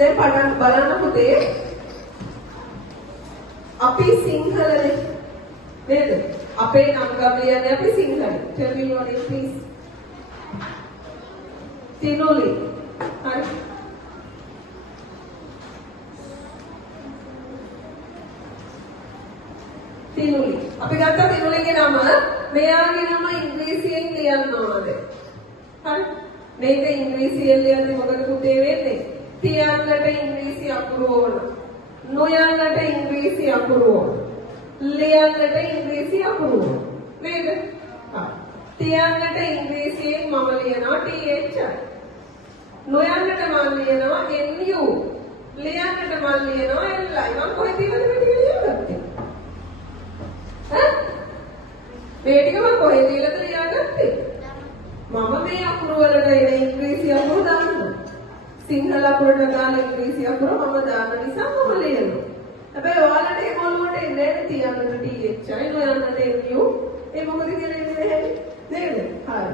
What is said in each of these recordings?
දැන් පටන් බලන්න පුතේ. අපි සිංහලනේ නේද? අපේ නම් ගම ලියන්නේ අපි Sinhala. Tell me your name please. Tinuli. හරි. Tinuli. අපි ගත්ත Tinuliගේ නම මෙයාගේ නම ඉංග්‍රීසියෙන් ලියන්න ඕනද? හරි. මේක ඉංග්‍රීසියෙන් ලියන්නේ මොකද පුතේ වෙන්නේ? තියන්නට ඉංග්‍රීසි අකුරු ඕන. නොයන්නට ඉංග්‍රීසි අකුරු ඕන. ලියන්නට ඉංග්‍රීසි අකුරු ඕන. නේද? හා. තියන්නට ඉංග්‍රීසියෙන් මම ලියනවා TH. නොයන්නට මම ලියනවා NU. ලියන්නට මම ලියනවා LI. මම කොහෙද තියෙනවද මේ ටික ලියගත්තේ? ඈ? මේ ටික මම කොහෙද ලියගත්තේ? මම මේ අකුරු වලට එන ඉංග්‍රීසි අකුරු දානවා. සිංහල අකුරට දාන ඉංග්‍රීසි අකුර මම දාන නිසා මම ලියනවා. හැබැයි ඔයාලට ඒ මොළුවට එන්නේ තියන්නට THI නොයන්නට NU. ඒ මොකද කියන්නේ නේද? හරි.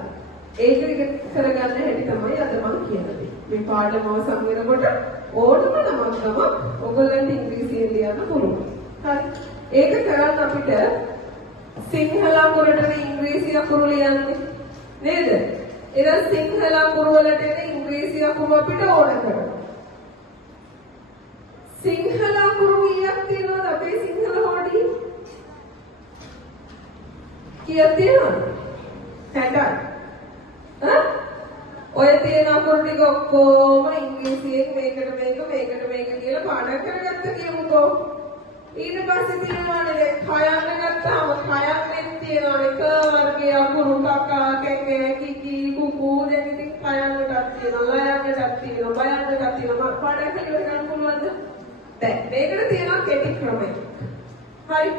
ඒක ඉගෙන කරගන්න හැටි තමයි අද මම කියන්නේ. මේ පාඩම අවසන් වෙනකොට ඕනම නමක් ගම ඔයගොල්ලන්ට ඉංග්‍රීසියෙන් ලියන්න පුළුවන්. හරි. ඒක කරන්න අපිට සිංහල අකුරට ඉංග්‍රීසි අකුරු ලියන්නේ නේද? එහෙනම් සිංහල අකුරු වලට එන ඉංග්‍රීසි අකුරු අපිට ඕන කරනවා. සිංහල අකුරු කීයක් තියෙනවද අපේ සිංහල හොඩියේ? කීයක් තියෙනවද? 60ක්. ඔය තියෙන අකුරු ටික ඔක්කොම ඉංග්‍රීසියෙන් මේකට මේක කියලා පාඩම් කරගත්ත කියමුකෝ. ඊට පස්සේ තියෙනවානේ කයන්න ගත්තාම කයන්ෙන් තියෙනවානේ ක වර්ගයේ අකුරු කකා කැකේ කිකි කුකු දැන් ඉතින් කයන්නටත් තියෙනවා ලයන්නටත් තියෙනවා බයන්නටත් තියෙනවා මම පාඩම් කරලා ගන්න පුළුවන්ද? දැන් මේකට තියෙනවා කෙටි ක්‍රමය. හරි.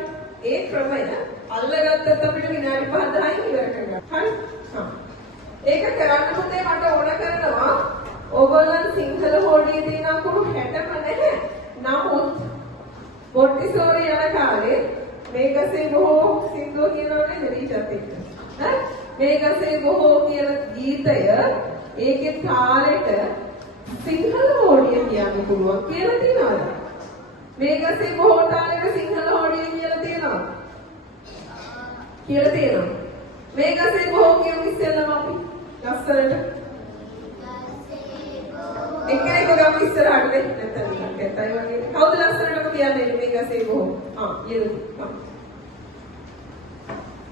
ඒ ක්‍රමය අල්ලගත්තත් අපිට විනාඩි 5-10 ඉවර කරගන්න. හරි? හා. ඒක කරන්න පුතේ මට ඕන කරනවා ඕගොල්ලන් සිංහල හොඩියේ තියෙන අකුරු 60ම නැහැ. නමුත් මොන්ටිසෝරි යන කාලේ මේකසේ බොහෝ සින්දුව කියනවනේ රීචත් එක්ක. මේකසේ බොහෝ කියන ගීතය ඒකේ තාලෙට සිංහල හොඩිය කියන්න පුළුවන් කියලා තියෙනවද? මේකසේ බොහෝ තාලෙට සිංහල හොඩිය කියලා තියෙනවද? කියලා තියෙනවා. මේකසේ බොහෝ කියමු ඉස්සෙල්ලම අපි ලස්සනට. එකයික ගම ඉස්සරහට නැත්නම් කැතයි වගේ. කවුද ලස්සනටම කියන්නේ මේකසේ බොහෝ? යෙදුම්.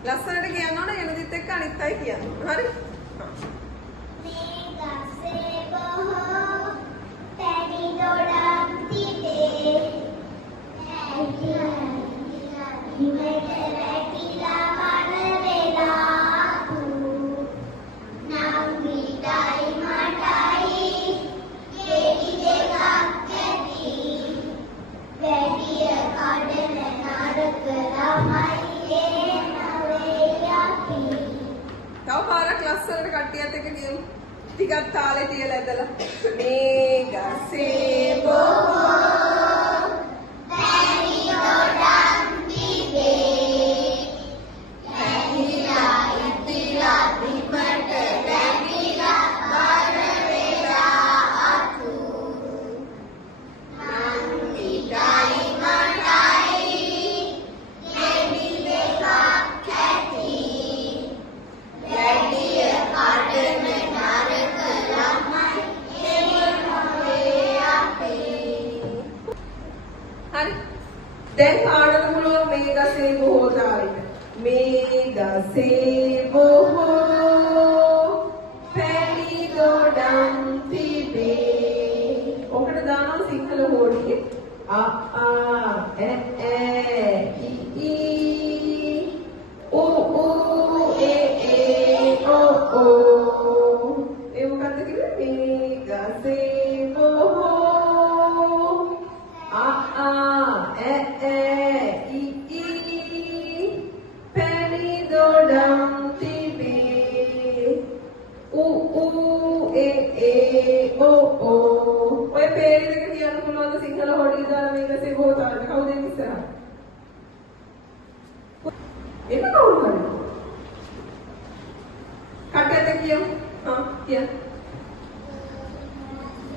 ලස්සනට කියන්න ඕන යෙදුදිත් එක්ක අනිත් අය කියන්න. හරි? මේකසේ බොහෝ පැණි දොඩම් තිබේ. ඉමෙට වැටිලා මන වෙලා නම් විඩයි මටයි ගෙඩි දෙකක් ඇති වැඩිය කඩන නරක ළමයි ඒ නවේ යකි. තව පාරක් ලස්සනට කට්ටියත් එක්ක කියමු. ටිකක් තාලේ තියලා ඇදලා. මේ ගසේ බොහෝ පැණි දොඩම් තිබේ. පැණිලා ඉතිලා බිමට වැටිලා බර වෙලා අතු. නම් විඩයි මටයි ගෙඩි දෙකක් ඇති වැඩිය කඩන නරක ළමයි ඒ නොවේ අපේ. හරි. දැන් පාඩම පුළුවන් මේ ගසේ බොහෝ තාලෙට. මේ ගසේ බොහෝ පැණි දොඩම් තිබේ. ඔකට දානවා සිංහල හොඩියේ අ ඈ ඊ ඌ ඒ ඕ. ඒ මොකක්ද කිව්වේ? මේ ගසේ බොහෝ ඈ ඊ පැණි දොඩම් තිබේ. ඌ ඒ ඕ. ඔය පේරි දෙක කියන්න පුළුවන්ද සිංහල හොඩිය දාලා මේකසේ බොහෝ තාලෙට? කවුද ඒක ඉස්සරහ? ඒක කවුරු කරන්නේ? කටට කියමු. කියන්න.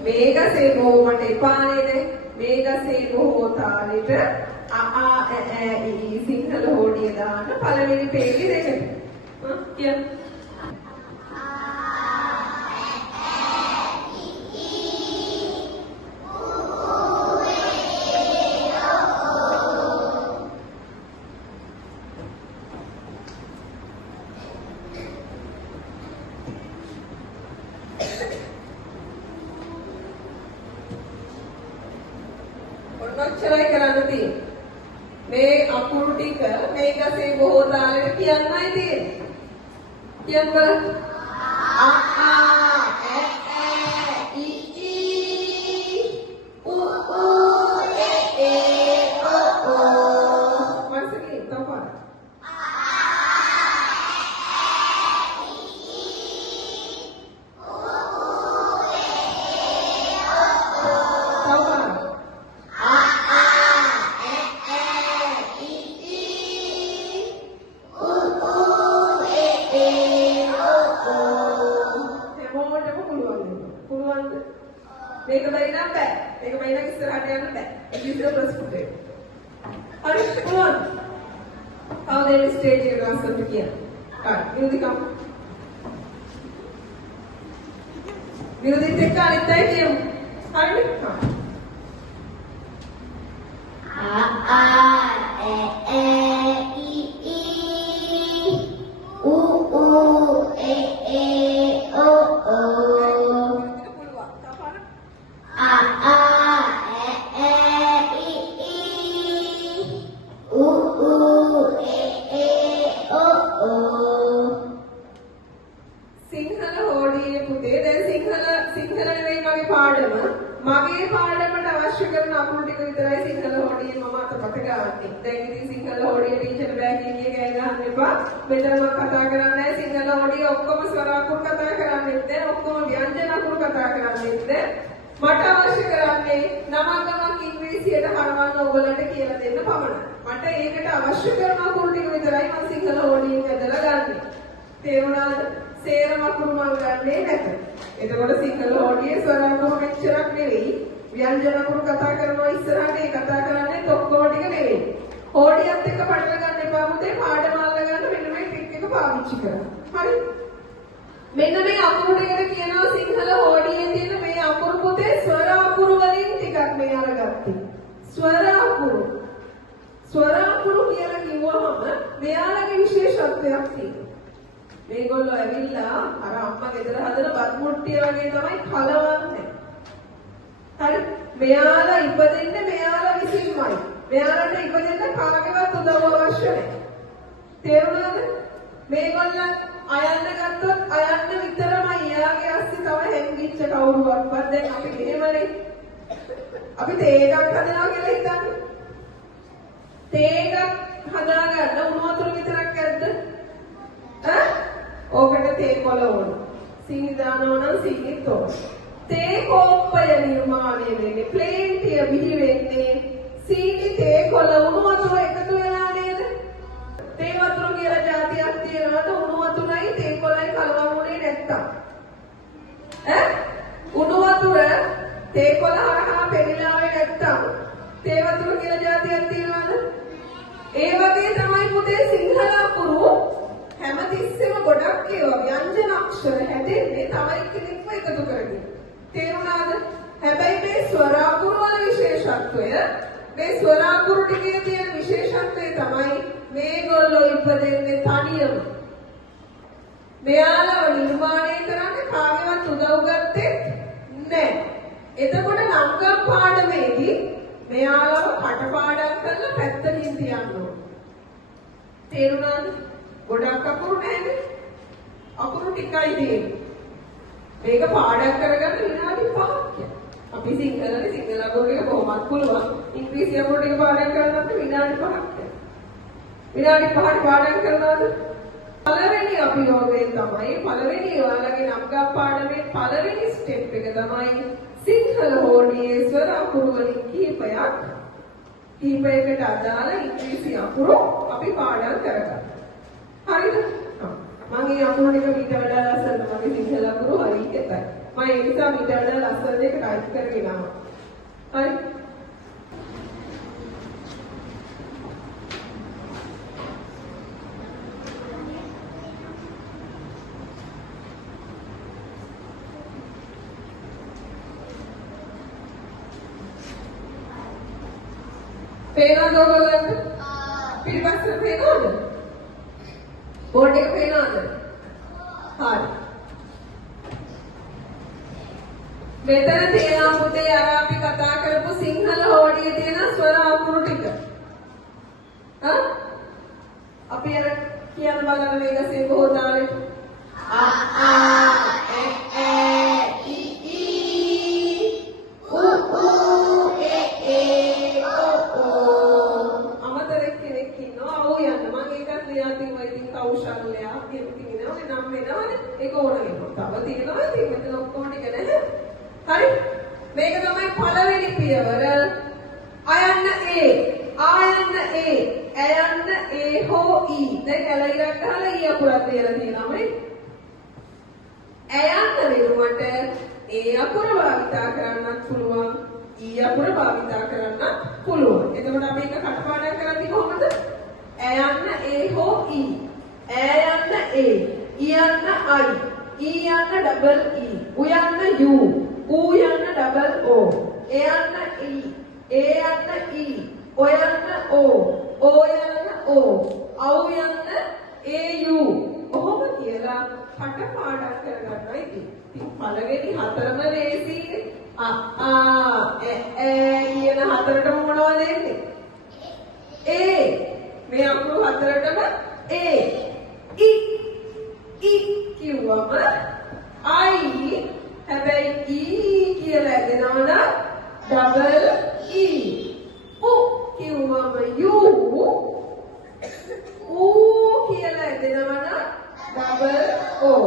මේකසේ බොහෝ මට එපා නේද? මේ ගසේ බොහෝ තාලෙට සිංහල හෝඩිය දාන්න පළවෙනි පේජේ දෙකට. කියන්න. ඔන්නොච්චරයි කරන්න තියෙන්නේ. මේ අකුරු ටික මේ ගසේ බොහෝ තාලෙට කියන්නයි තියෙන්නේ. කියන්න බලන්න. අ ආ ඈ ඈ ඊ ඊ ඌ ඌ ඒ ඕ ඕ. once again තවපාර. මේක බැරි නම් බෑ. මේක බැරි නම් ඉස්සරහට යන්න බෑ. ඉතින් ප්‍රස් පුතේ. හරි පුළුවන්. කවුද මේ ස්ටේජ් එකට ලස්සනට කියන්නේ? හරි. විරුදිකම්. විරුදිත් එක්ක අනිත් අය කියමු. හරිද? A A E E I I U U E E O O A A E E I I U U E E O O Sinhala හෝඩියේ පුතේ දැන් සිංහල නෙවෙයි මගේ පාඩම. මගේ පාඩමට අවශ්‍ය කරන අකුරු ටික විතරයි සිංහල හෝඩියේ මම අතපත ගන්නෙ. දැන් ඉතින් සිංහල හෝඩියේ ටීචර් බෑ කියන එක ගහන්න එපා. මෙතන මම කතා කරන්නේ සිංහල හෝඩියේ ඔක්කොම ස්වර අකුරු කතා කරන්නේ නැහැ. ඔක්කොම ව්‍යංජන අකුරු කතා කරන්නේ නැහැ. මට අවශ්‍ය කරන්නේ නමක් ඉංග්‍රීසියට හරවන්න ඔයගලන්ට කියලා දෙන්න පමණයි. මට ඒකට අවශ්‍ය කරන අකුරු ටික විතරයි මම සිංහල හෝඩියෙන් ඇදලා ගන්නෙ. තේරුණාද? සේරම අකුරු මම ගන්නේ නැත. එතකොට සිංහල හෝඩියේ ස්වර අකුරු මෙච්චරක් නෙවෙයි. ව්‍යංජන අකුරු කතා කරනවා ඉස්සරහට ඒ කතා කරන්නේ ඔක්කොම ටික නෙවෙයි. හෝඩියත් එක්ක පටල ගන්න එපා මුතේ පාඩම අල්ල ගන්න මෙන්න මේ ට්‍රික් එක පාවිච්චි කරන්න. හරි? මෙන්න මේ අකුරු ටිකට කියනවා සිංහල හෝඩියේ තියෙන මේ අකුරු පුතේ ස්වර අකුරු වලින් ටිකක් මේ අරගත්තේ. ස්වර අකුරු. ස්වර අකුරු කියලා කිව්වහම මෙයාලගේ විශේෂත්වයක් තියෙනවා. මේගොල්ලෝ ඇවිල්ලා අර අම්මා ගෙදර හදන බත් මුට්ටිය වගේ තමයි කලවන්නේ. හරි? මෙයාලා ඉපදෙන්නේ මෙයාලා විසින්මයි. මෙයාලට ඉපදෙන්න කාගේවත් උදව් අවශ්‍ය නැහැ. තේරුණාද? මේගොල්ලන් අයන්න ගත්තොත් අයන්න විතරමයි. එයාගේ අස්සේ තව හැංගිච්ච කවුරුවක්වත් දැන් අපි මෙහෙමනේ. අපි තේ එකක් හදනවා කියලා හිතන්න. තේ එකක් හදාගන්න උණු වතුර විතරක් ඇද්ද? ඕකට තේ කොළ ඕන. සීනි දානවා නම් සීනිත් ඕන. තේ කෝප්පය නිර්මාණය වෙන්නේ ප්ලේන්ටිය බිහි වෙන්නේ සීනි තේ කොළ උණු වතුර එකතු වෙලා නේද? තේ වතුර කියලා જાතියක් තියෙනවාද? උණු වතුරයි තේ කොළයි කලවමුනේ නැත්තම්. උණු වතුර තේ කොළ හරහා පෙරිලාවේ නැත්තම් තේ වතුර කියලා જાතියක් තියෙනවද? ඒ වගේ තමයි පුතේ සිංහල අකුරු හැමතිස්සෙම ගොඩක් ඒවා ව්‍යංජන අක්ෂර හැදෙන්නේ තමයි කෙනෙක්ව එකතු කරගෙන. තේරුණාද? හැබැයි මේ ස්වර අකුරු වල විශේෂත්වය මේ ස්වර අකුරු ටිකේ තියෙන විශේෂත්වය තමයි මේගොල්ලෝ ඉපදෙන්නේ තනියම. මෙයාලව නිර්මාණය කරන්න කාගේවත් උදව් ගත්තේ නැහැ. එතකොට නම්ගම් පාඩමේදී මෙයාලව කටපාඩම් කරලා පැත්තකින් තියන්න ඕන. තේරුණාද? ගොඩක් අකුරු නැහැනේ. අකුරු ටිකයි තියෙන්නේ. මේක පාඩම් කරගන්න විනාඩි 5ක්. අපි සිංහලනේ සිංහල අකුරු ටික කොහොමද පුළුවන්. ඉංග්‍රීසි අකුරු ටික පාඩම් කරනකොට විනාඩි 5ක්. විනාඩි 5ක් පාඩම් කරනවාද? පළවෙනි අභියෝගය තමයි පළවෙනි ඔයාලගේ නම්ගම් පාඩමේ පළවෙනි ස්ටෙප් එක තමයි සිංහල හෝඩියේ ස්වර අකුරු වලින් කීපයකට අදාළ ඉංග්‍රීසි අකුරු අපි පාඩම් කරගන්න. හරිද? මම මේ අකුරු ටික මීට වඩා ලස්සන මගේ සිංහල අකුරු හරි එකයි. මම ඒ නිසා මීට වඩා ලස්සන දෙක ටයිප් කරගෙන ආවා. හරි. පේනවද ඔයගොල්ලන්ට? පිටිපස්සට පේනවද? බෝඩ් එක පේනවද? හරි. මෙතන තියෙනවා පුතේ අර අපි කතා කරපු සිංහල හෝඩියේ තියෙන ස්වර අකුරු ටික. අපි අර කියන්න බලන්න මේක සේබෝ දාලේ. අමතරෙක් කෙනෙක් ඉන්නවා. ඔව් යන්න. මම ඒකත් ලියා තිබ්බා. ඉතින් කෞශල්‍යයා කියන තියෙනවා. ඒ නම් වෙනවනේ. ඒක ඕන වෙනවා. තව තියෙනවා. ඉතින් මෙතන ඔක්කොම ටික නැහැ. හරි. මේක තමයි පළවෙනි පියවර. අයන්න ඒ. ආයන්න ඒ. ඇයන්න ඒ හෝ ඊ. දැන් ඇලයිරක් ගහලා ඊ අකුරක් තියලා තියෙනවා නේ. ඇයන්න වෙනුවට ඒ අකුර භාවිතා කරන්නත් පුළුවන්. ඊ අකුර භාවිතා කරන්නත් පුළුවන්. එතකොට අපි එක කටපාඩම් කරන්නේ කොහොමද? ඇයන්න ඒ හෝ ඊ. ඇයන්න ඒ. ඊයන්න අයි. ඊයන්න ඩබල් ඊ. උයන්න යූ. ඌ යන්න ඩබල් ඕ. එයන්න ඊ. ඒ යන්න ඊ. ඔයන්න ඕ. ඕ යන්න ඕ. අව් යන්න ඒ යූ. ඔහොම කියලා කටපාඩම් කරගන්නයි තියෙන්නේ. පළවෙනි හතරම ලේසියි. කියන හතරටම මොනවද එන්නේ? ඒ. මේ අකුරු හතරටම ඒ. යි කිව්වම අයි හැබැයි ඊ කියලා ඇදෙනවනම් ඩබල් ඊ. උ කිව්වම යූ. ඌ කියලා ඇදෙනවනම් ඩබල් ඕ.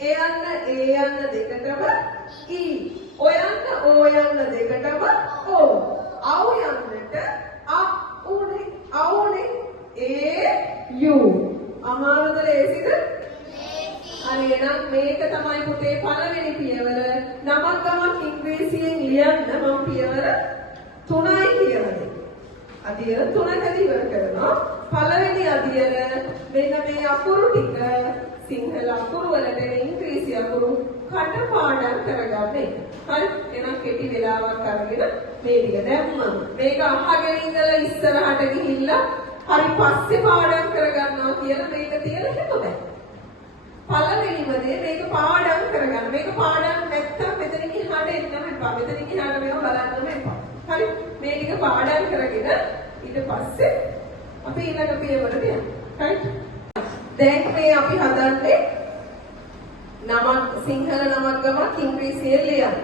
එයන්න ඒ යන්න දෙකටම ඊ. ඔයන්න ඕ යන්න දෙකටම ඕ. අව් යන්නට උනේ අවුනේ ඒ යූ. අමාරුද ලේසිද? හරි එහෙනම් මේක තමයි පුතේ පළවෙනි පියවර. නමක් ගමක් ඉංග්‍රීසියෙන් ලියන්න මම පියවර 3යි කියලා දෙන්නේ. අදියර 3කදී ඉවර කරනවා. පළවෙනි අදියර මෙන්න මේ අකුරු ටික සිංහල අකුරු වලට ඉංග්‍රීසි අකුරු කටපාඩම් කරගන්න. හරි එහෙනම් කෙටි වෙලාවක් අරගෙන මේ ටික දැම්මම මේක අහගෙන ඉඳලා ඉස්සරහට ගිහිල්ලා හරි පස්සේ පාඩම් කරගන්නවා කියලා මේක තියලා හිතපෑ. පළවෙනිම දේ මේක පාඩම් කරගන්න. මේක පාඩම් නැත්තම් මෙතනින් එහාට එන්නම එපා. මෙතනින් එහාට මේව බලන්නම එපා. හරි? මේ ටික පාඩම් කරගෙන ඊට පස්සේ අපි ඊළඟ පියවරට යමු. right? දැන් මේ අපි හදන්නේ නමක් සිංහල නමක් ගමක් ඉංග්‍රීසියෙන් ලියන්න.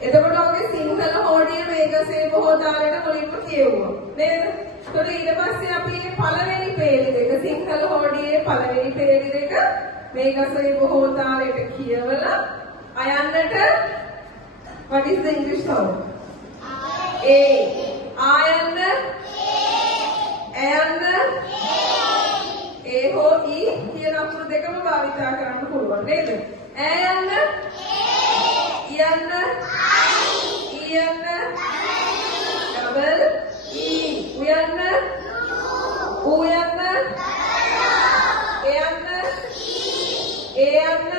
එතකොට ඔගේ සිංහල හෝඩිය මේකසේ බොහෝ තාලෙට මුලින්ම කියවුවා. නේද? එතකොට ඊට පස්සේ අපි මේ පළවෙනි පේලි දෙක සිංහල හෝඩියේ පළවෙනි පේලි දෙක මේකසේ බොහෝ තාලෙට කියවලා අයන්නට what is the English sound? A. ආයන්න ඇයන්න ඒ හෝ ඊ කියන අකුරු දෙකම භාවිතා කරන්න පුළුවන් නේද? ඇයන්න යන්න ඊයන්න ඩබල් ඊ උයන්න ඌයන්න එයන්න ඒයන්න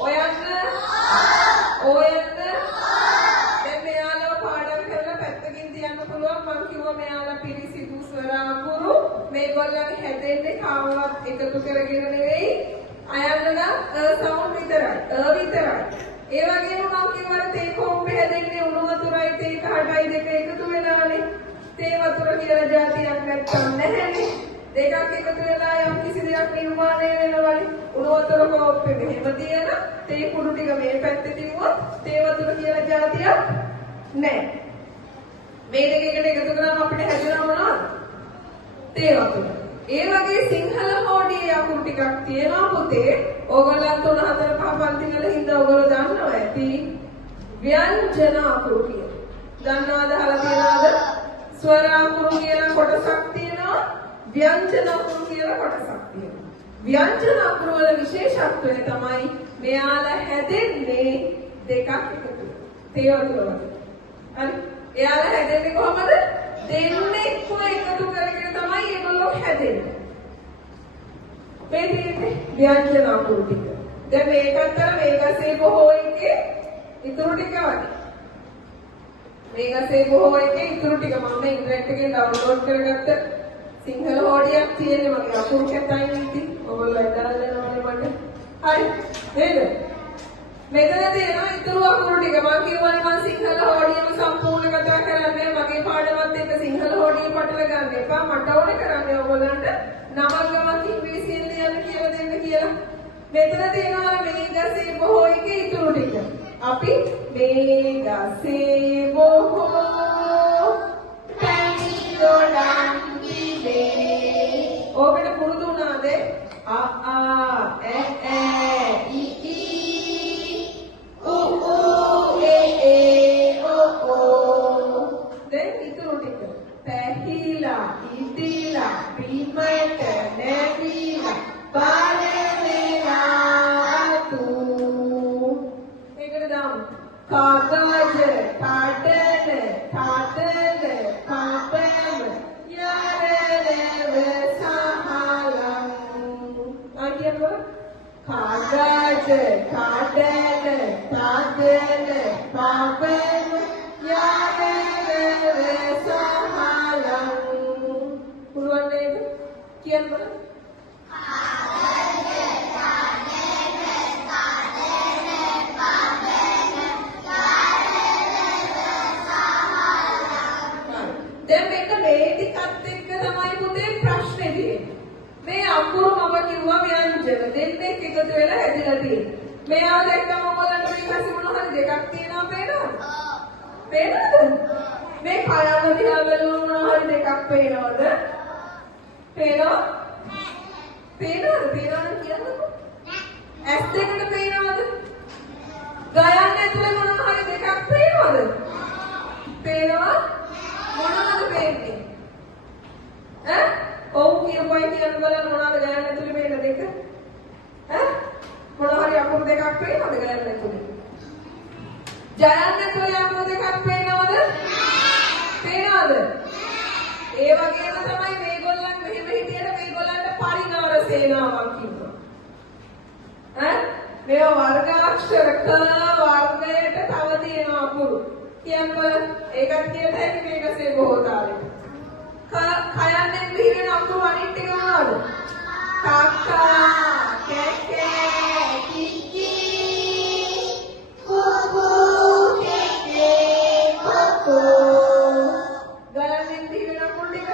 ඔයන්න ඕයන්න. දැන් මෙයාලව පාඩම් කරලා පැත්තකින් තියන්න පුළුවන්. මම කිව්වා මෙයාලා පිරිසිදු ස්වර අකුරු මේගොල්ලන්ගේ හැදෙන්නේ කාමවත් එකතු කරගෙන නෙවෙයි. අයන්න නම් සවුන්ඩ් විතරයි. විතරයි. ඒ වගේම මම කිව්වා තේ කොම්බේ හැදෙන්නේ උණු වතුරයි තේ කහටයි දෙක එකතු වෙලානේ. තේ වතුර කියලා જાතියක් නැත්තම් නැහැනේ. දෙකක් එකතු වෙලා යම් කිසි දෙයක් නිර්මාණය වෙනවනේ. උණු වතුර කෝප්පේ මෙහෙම තියෙන තේ කුඩු ටික මේ පැත්තේ තිබුවොත් තේ වතුර කියලා જાතියක් නැහැ. මේ දෙක එකට එකතු කරාම අපිට හැදෙනව මොනවද? තේ වතුර. ඒ වගේ සිංහල හෝඩියේ අකුරු ටිකක් තියෙනවා පුතේ. ඕගොල්ලන් 3 4 5 පන්ති වල හින්දා ඕගොල්ලෝ දන්නවා ඇති. ව්‍යංජන අකුරු කියලා. දන්නවද අහලා තියනවද? ස්වර අකුරු කියලා කොටසක් තියෙනවා. ව්‍යංජන අකුරු කියලා කොටසක් තියෙනවා. ව්‍යංජන අකුරු වල විශේෂත්වය තමයි මෙයාලා හැදෙන්නේ දෙකක් එකතු. තේ වතුර වගේ. හරි. එයාලා හැදෙන්නේ කොහමද? දෙන්නෙක්ම එකතු කරගෙන තමයි ඒගොල්ලෝ හැදෙන්නේ. මේ තියෙන්නේ ව්‍යංජන අකුරු ටික. දැන් මේකත් අර මේකසේ බොහෝ එකේ ඉතුරු ටික වගේ. මේකසේ බොහෝ එකේ ඉතුරු ටික මම ඉන්ටර්නෙට් එකෙන් ඩවුන්ලෝඩ් කරගත්ත සිංහල හෝඩියක් තියෙන්නේ මගේ අකුරු කැතයි ඉති. ඔයගොල්ලෝ එදාලා දෙනවනේ මට. හරි. නේද? මෙතන තියෙනවා ඉතුරු අකුරු ටික. මම කියවනේ මම සිංහල හෝඩියම සම්පූර්ණ කතා කරන්නේ මගේ පාඩමත් එක්ක සිංහල හෝඩිය පටල ගන්න එපා. මට ඕනේ කරන්නේ ඔයගොල්ලන්ට නමක් ගමක් ඉංග්‍රීසියෙන් ලියන්න කියලා දෙන්න කියලා. මෙතන තියෙනවා මේගසේ බොහෝ එකේ ඉතුරු ටික. අපි මේගසේ බොහෝ පැණි දොඩම් දිවේ. ඔබට පුරුදු වුණාද? ආ ඈ ඊ ඌ ඒ ඕ. දැන් ඉතුරු ටික. පැහිලා ඉදිලා බීමට නැගිලා බාල වෙලා තු. මේකට දාමු. කාගජ පාඩන පාඩන පාපම යරලව සහලම්. ආකියව කාගජ පාඩන පාඩන පාපම යරලව සහලම්. පුළුවන් නේද? කියන්න බලන්න. දැන් මේක මේ ටිකත් එක්ක තමයි පුතේ ප්‍රශ්නේ තියෙන්නේ. මේ අකුරු මම කිව්වා ව්‍යංජන දෙන්නෙක් එකතු වෙලා හැදිලා තියෙන්නේ. මෙයා දැක්කම ඔයගොල්ලන්ට මේ පස්සේ මොන හරි දෙකක් තියෙනවා පේනවද? පේනවද? මේ කයන්න දිහා බලන මොන හරි දෙකක් පේනවද? පේනවද? පේනවද? පේනවද කියන්නකෝ. ඇස් දෙකට පේනවද? ගයන්න ඇතුලේ මොන හරි දෙකක් පේනවද? පේනවද? මොනවද පේන්නේ? ඈ? ඔව් කියපුවයි කියන්න බලන්න මොනවද ගයන්න ඇතුලේ පේන දෙක? ඈ? මොන හරි අකුරු දෙකක් පේනවද ගයන්න ඇතුලේ? ජයන්න ඇතුලේ අකුරු දෙකක් පේනවද? පේනවද? ඒ වගේම තමයි මේගොල්ලන් මෙහෙම හිටියට මේගොල්ලන්ට පරිණාර සේනාවක් ඉන්නවා. ඈ? මේවා වර්ගාක්ෂර ක වර්ගයට තව තියෙන අකුරු. කියන්න බලන්න. ඒකත් කියත හැකි මේකසේ බොහෝ තාලෙට. කයන්නේ බිහිවෙන අකුරු අනිත් ටික මොනවද? කක්කා, කැකේ, කිකි, කුකු, කෙකේ, කොකෝ. ගයන්නේ බිහිවෙන අකුරු ටික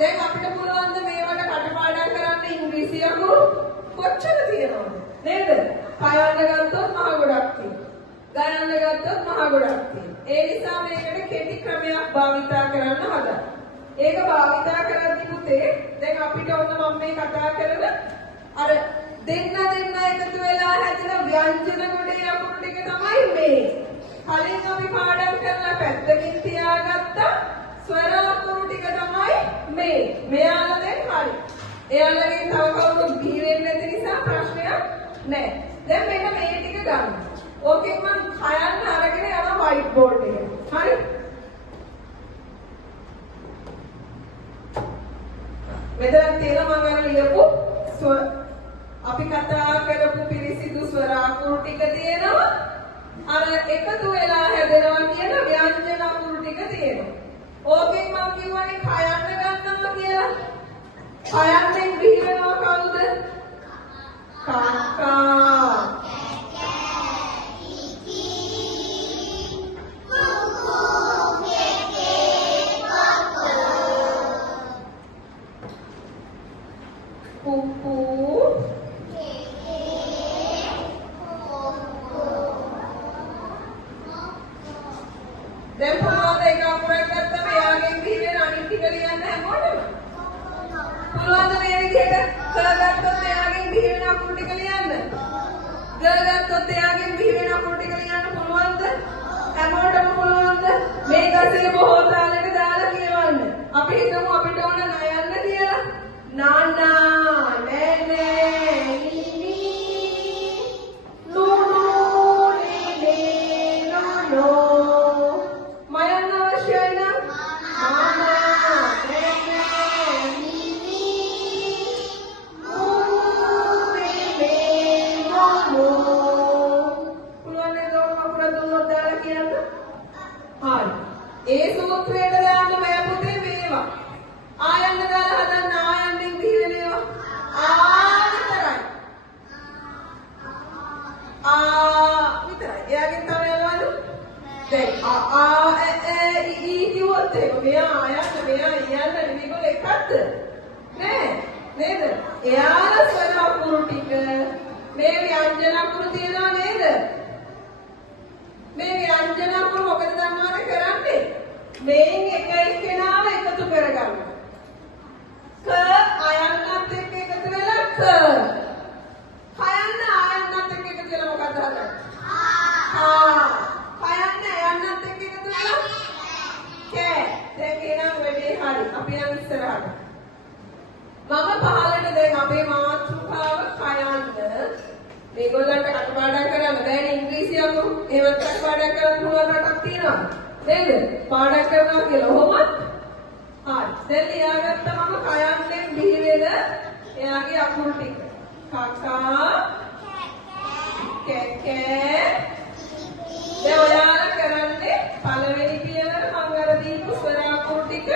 දැන් අපිට පුළුවන් ද මේවට කටපාඩම් කරන්න ඉංග්‍රීසි අකුරු කොච්චර තියෙනවද නේද? කයන්න ගත්තොත් මහ ගොඩක් තියෙනවා. ගණන්න ගත්තොත් මහ ගොඩක් තියෙනවා. ඒ නිසා මේකට කෙටි ක්‍රමයක් භාවිතා කරන්න හදන්න. ඒක භාවිතා කරද්දී පුතේ දැන් අපිට ඔන්න මම මේ කතා කරන අර දෙන්න එකතු වෙලා හැදෙන ව්‍යංජන ගොඩේ අකුරු ටික තමයි මේ. කලින් අපි පාඩම් කරලා පැත්තකින් තියාගත්තා ස්වර අකුරු ටික තමයි මේ. මෙයාලා දැන් හරි. එයාලගෙන් තව කවුරුත් බිහි වෙන්නේ නැති නිසා ප්‍රශ්නයක් නැහැ. දැන් මෙන්න මේ ටික ගන්න. ඕකෙන් මම කයන්න අරගෙන යනවා වයිට් බෝඩ් එකට. හරි? මෙතන තියෙන මම අර ලියපු අපි කතා කරපු පිරිසිදු ස්වර අකුරු ටික තියෙනවා. අර එකතු වෙලා හැදෙනවා කියන ව්‍යංජන අකුරු ටික තියෙනවා. ඕකෙන් මම කියවනේ කයන්න ගන්නවා කියලා. කයන්ෙන් බිහි වෙනවා කවුද? කක්කා. කුකු. දැන් පුළුවන් ඒක අකුරක් ගත්තම එයාගෙන් බිහිවෙන අනිත් ටික ලියන්න හැමෝටම. පුළුවන් මේ විදිහට කරගත්තොත් එයාගෙන් බිහිවෙන අකුරු ටික ලියන්න. ගලගත්තොත් එයාගෙන් බිහිවෙන අකුරු ටික ලියන්න පුළුවන්ද? හැමෝටම පුළුවන්ද? මේ ගසේ බොහෝ ඒ සූත්‍රයට දාන්න බෑ පුතේ මේවා. ආයන්න දාලා හදන්න ආයන්නෙන් බිහිවෙනවා. විතරයි. විතරයි. එයාගෙන් තව යනවද? දැන් කිව්වොත් ඒක මෙයා ආයන්න මෙයා යන්න මේගොල්ලෝ එකක්ද? නෑ නේද? එයාලා ස්වර අකුරු ටික මේ ව්‍යංජන අකුරු තියනවා නේද? මේ ව්‍යංජන අකුරු මොකද දන්නවද කරන්නේ? මේන් එක එක්කෙනාව එකතු කරගන්න. ක අයන්නත් එක්ක එකතු වෙලා ක. කයන්න අයන්නත් එක්ක එකතු වෙලා මොකක්ද හදන්නේ? කයන්න අයන්නත් එක්ක එකතු වෙලා කෑ. දැන් කියනවා වැඩේ හරි. අපි යන් ඉස්සරහට. මම පහලට දැන් අපේ මාතෘකාව කයන්න මේගොල්ලන්ට කටපාඩම් කරන්න බෑනේ ඉංග්‍රීසි අකුරු. ඒවත් කටපාඩම් කරන්න පුළුවන් රටක් තියෙනවා. නේද? පාඩම් කරනවා කියලා. ඔහොමත් හරි. දැන් ලියාගත්ත මම කයන්නෙන් බිහි වෙන එයාගේ අකුරු ටික. කකා කැකෑ. දැන් ඔයාලා කරන්නේ පළවෙනි පියවර මම අර දීපු ස්වර අකුරු ටික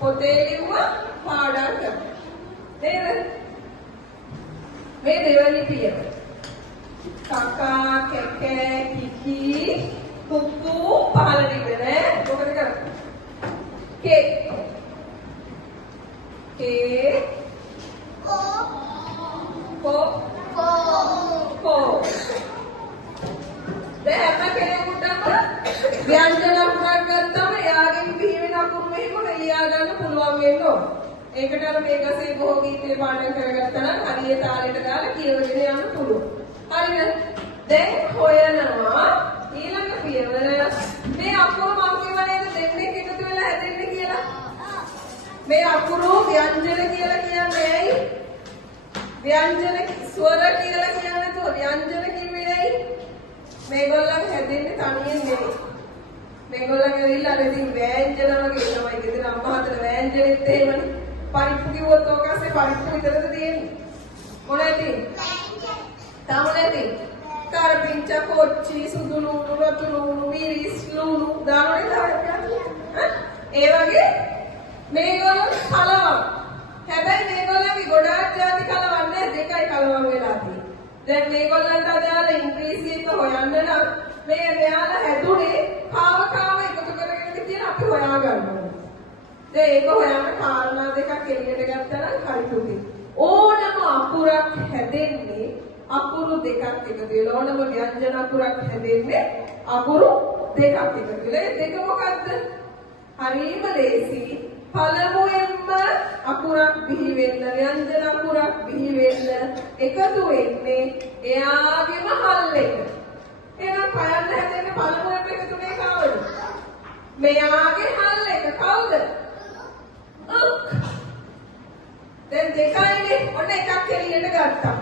පොතේ ලිව්වා පාඩම් කරනවා. නේද? මේ දෙවෙනි පියවර. කකා කැකෑ කිකි කුකු පහළට ඉන්නේ මොකද කරන්නේ? කේ කෝ දැන් හැම කෙනෙකුටම ව්‍යංජන අකුරක් ගත්තම එයාගෙන් බිහි වෙන අකුරු මෙහෙම ලියා ගන්න පුළුවන් වෙන්න ඕන. ඒකට අර මේකසේ බොහෝ ගීතේ පාඩම් කරගත්තා නම් හරියට තාලෙට දාලා කියවගෙන යන්න පුළුවන්. හරිද? දැන් හොයනවා ඊළඟ පියවර මේ අකුරු මම කියව නේද දෙන්නේ එකතු වෙලා හැදෙන්නේ කියලා. මේ අකුරු ව්‍යංජන කියලා කියන්නේ ඇයි? ව්‍යංජන ස්වර කියලා කියන්නේ તો ව්‍යංජන කිව්වේ ඇයි? මේගොල්ලන් හැදෙන්නේ තනියෙන් නෙවෙයි. මේගොල්ලන් ඇවිල්ලා අර ඉතින් ව්‍යංජන වගේ තමයි ගෙදර අම්මා හදන ව්‍යංජනෙත් එහෙමනේ. පරිප්පු කිව්වොත් ඕකසේ පරිප්පු විතරද තියෙන්නේ? මොනවද තියෙන්නේ? තමලෙදි කරපිංච කොච්චි සුදු ලුණු රතු ලුණු මිරිස් ලුණු දානනේ ඒ වගේ මේගොල්ලෝ කලවම්. හැබැයි මේගොල්ලන්ගේ ගොඩාක් ಜಾති කලවම් නැහැ දෙකයි කලවම් වෙලා තියෙන්නේ. දැන් මේගොල්ලන්ට අදාළ ඉංග්‍රීසි එක හොයන්න නම් මේ මෙයාලා හැදුනේ කාව එකතු කරගෙන තියෙන අපි හොයා ගන්න ඕනේ. දැන් ඒක හොයන්න කාරණා දෙකක් එළියට ගත්තා නම් හරි පුතේ. ඕනම අකුරක් හැදෙන්නේ අකුරු දෙකක් එකතු වෙලා ඕනම ව්‍යංජන අකුරක් හැදෙන්නේ අකුරු දෙකක් එකතු වෙලා. ඒ දෙක මොකද්ද? හරිම ලේසි. පළමුවෙන්ම අකුරක් බිහි වෙන්න ව්‍යංජන අකුරක් බිහි වෙන්න එකතු වෙන්නේ එයාගේම හල් එක. එහෙනම් කයන්න හැදෙන්න පළමුවෙන්ම එකතුනේ කවුද? මෙයාගේ හල් එක කවුද? දැන් දෙකයිනේ ඔන්න එකක් එළියට ගත්තා.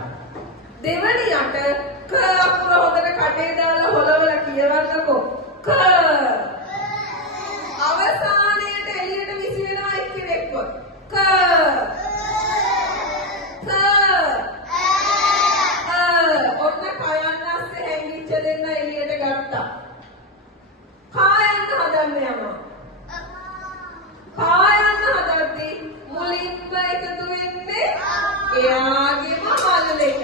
දෙවනියට ක අකුර හොදට කටේ දාලා හොලවලා කියවන්නකෝ. ක අවසානයේට එළියට විසි වෙනවා එක්කෙනෙක්ව. ක ඔන්න කයන්න ඇස්සේ හැංගිච්ච දෙන්න එළියට ගත්තා. කායන්න හදන්න යනවා. කායන්න හදද්දී මුලින්ම එකතු වෙන්නේ එයාගේම හල් එක.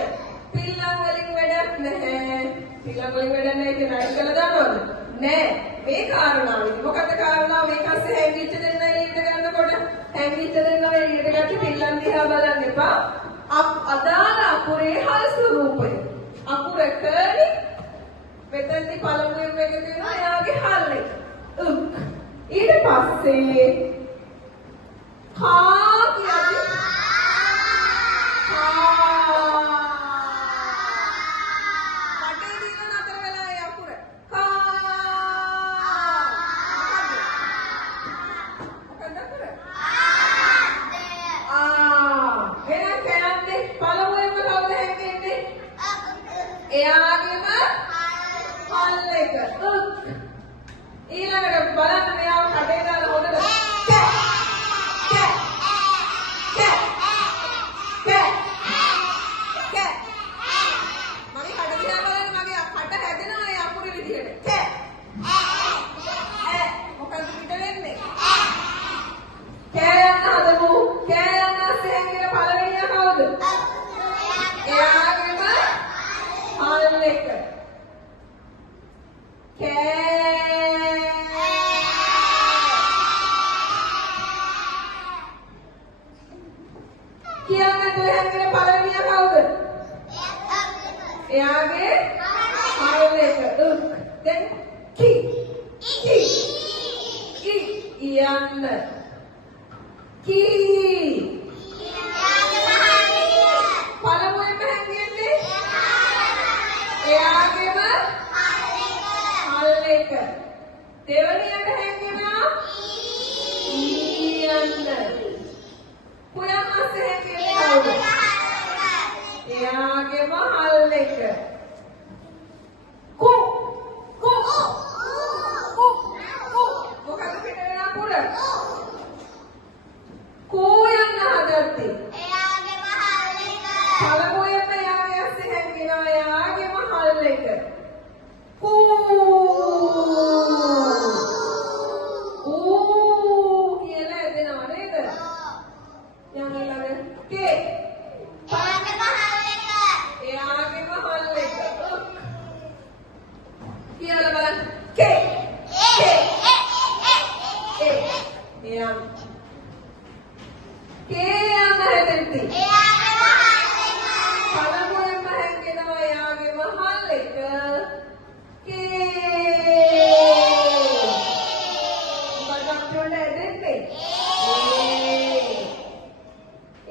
පිල්ලම් වලින් වැඩක් නැහැ. පිල්ලම් වලින් වැඩක් නැහැ කියලා නයි කියලා දානවද? නෑ. මේ කාරණාවෙදි මොකද කාරණාව මේක ඇස්සේ හැංගිච්ච දෙන්න එළියට ගන්නකොට හැංගිච්ච දෙන්න එළියට ගත්ත පිල්ලම් දිහා බලන්න එපා. අදාළ අකුරේ හල් ස්වරූපය. අකුර කලි මෙතනදි පළමුවෙන් එකතු වෙනවා එයාගේ හල් එක. ඊට පස්සේ කා කියන්නේ කටේ දීලා නතර වෙලා ඒ අකුර මොකක්ද අකුර? එහෙනම් කියන්නේ පළමුවෙන්ම කවුද හැංගෙන්නේ? එයාගේම හල් එක. ඊළඟට බලන්න මෙයාව කටේ දාලා හොදලා මොකද පිට වෙන්නේ? යන්න. කී. පළමුවෙන්ම හැංගෙන්නේ එයාගේම හල් එක. දෙවනියට හැංගෙනවා යන්න. පුයන් අස්සේ හැංගෙන්නේ කවුද? එයාගේම හල් එක. කු කු කු කු මොකද පිටේ අකුර? කු යන්න හදද්දී එයාගේම හල් එක. පළමුවෙන්ම එයාගේ අස්සේ හැංගෙනවා එයාගේම හල් එක. කූ කූ කියලා එදෙනවා නේද? යන්න ළඟ කේ එයාගේම හල් එක. එයාගේම හල් එක. කියලා බලන්න. කේ කේ ඒ එයා කේ යන්න හැදෙන්නේ. එයාගේම හල් එක. පළමුවෙන්ම හැංගෙනවා එයාගේම හල් එක. කේ මොකක්ද අපිට හැදෙන්නේ?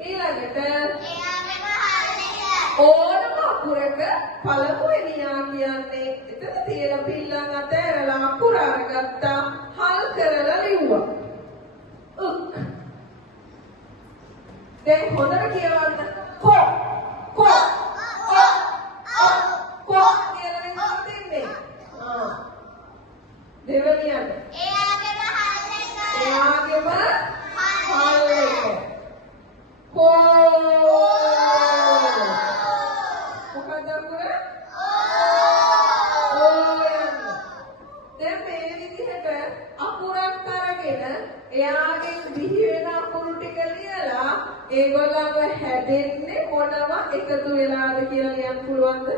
ඊළඟට එයාගේම හල් එක. ඕනම අකුරක පළමුවෙනියා කියන්නේ එතන තියෙන පිල්ලන් අතෑරලා අකුර අරගත්තා හල් කරලා ලිව්වා. උක්. දැන් හොඳට කියවන්න. කො කො කො කො කියලා වෙනවා දෙන්නේ. දෙවනියට එයාගේම හල් එක. එයාගේම හල් එක. කෝ මොකද අකුර? ඕයන්. දැන් මේ විදිහට අකුරක් අරගෙන එයාගෙන් දිහි වෙන අකුරු ටික ලියලා ඒගොල්ලන්ව හැදෙන්නේ මොනවා එකතු වෙලාද කියලා ලියන්න පුළුවන්ද?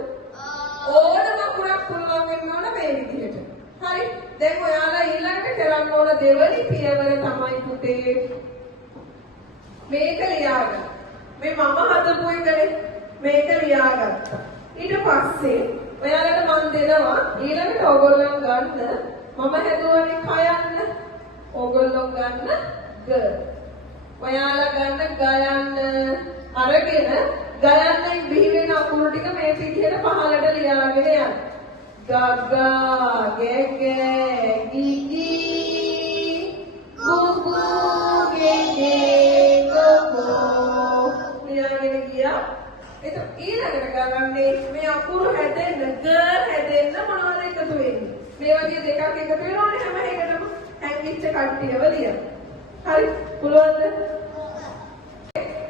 ඕනම අකුරක් පුළුවන් වෙන්න ඕන මේ විදිහට. හරි. දැන් ඔයාලා ඊළඟට කරන්න ඕන දෙවනි පියවර තමයි පුතේ මේක ලියාගන්න. මේ මම හදපු එකනේ මේක ලියාගත්තා. ඊට පස්සේ ඔයාලට මම දෙනවා ඊළඟට ඕගොල්ලෝ ගන්න මම හැදුවනේ කයන්න. ඕගොල්ලෝ ගන්න ග. ඔයාලා ගන්න ගයන්න අරගෙන ගයන්නෙන් බිහි වෙන අකුරු ටික මේ විදිහට පහළට ලියාගෙන යන්න. ගගා ගෙගේ ගිගි ගුගු ගෙගේ ගොගෝ ලියාගෙන ගියා. එතකොට ඊළඟට ගන්නේ මේ අකුරු හැදෙන්න ග හැදෙන්න මොනවද එකතු වෙන්නේ? මේ වගේ දෙකක් එකතු වෙනවනේ හැම එකටම හැංගිච්ච කට්ටියව ලියන්න. හරි පුළුවන්ද?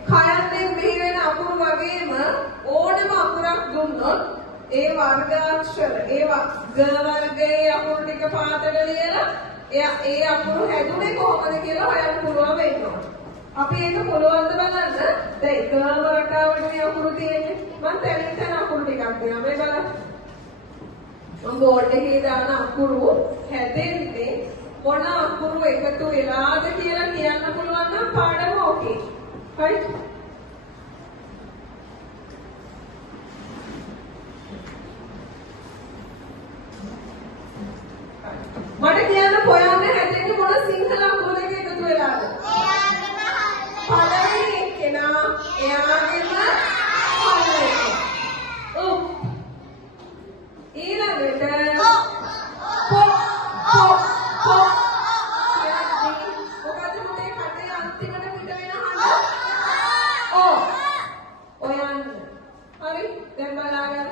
කයන්ෙන් බිහි වෙන අකුරු වගේම ඕනම අකුරක් දුන්නොත් ඒ වර්ගාක්ෂර ඒවා ග වර්ගයේ අකුරු ටික පාතට ලියලා ඒ අකුරු හැදුනේ කොහොමද කියලා හොයන්න පුළුවන් වෙනවා. අපි ඒක පුළුවන් ද බලන්න. දැන් එකම රටාවට මේ අකුරු තියෙන්නේ. මම තැනින් තැන අකුරු ටිකක් දෙනවා. මේ බලන්න. මම බෝඩ් එකේ දාන අකුරු හැදෙන්නේ මොන අකුරු එකතු වෙලාද කියලා කියන්න පුළුවන් නම් පාඩම ඕකේ. හරි? මට කියන්න හොයන්න හැදෙන්නේ මොන සිංහල අකුරු දෙක එකතු වෙලාද? එයාගේම හල් එක. පළවෙනි එක්කෙනා එයාගේම හල් එක. ඊළඟට පො පො පො මොකද මුතේ කටේ අන්තිමට පිට වෙන හඬ? ඕ ඔයන්න. හරි දැන් බලන්න.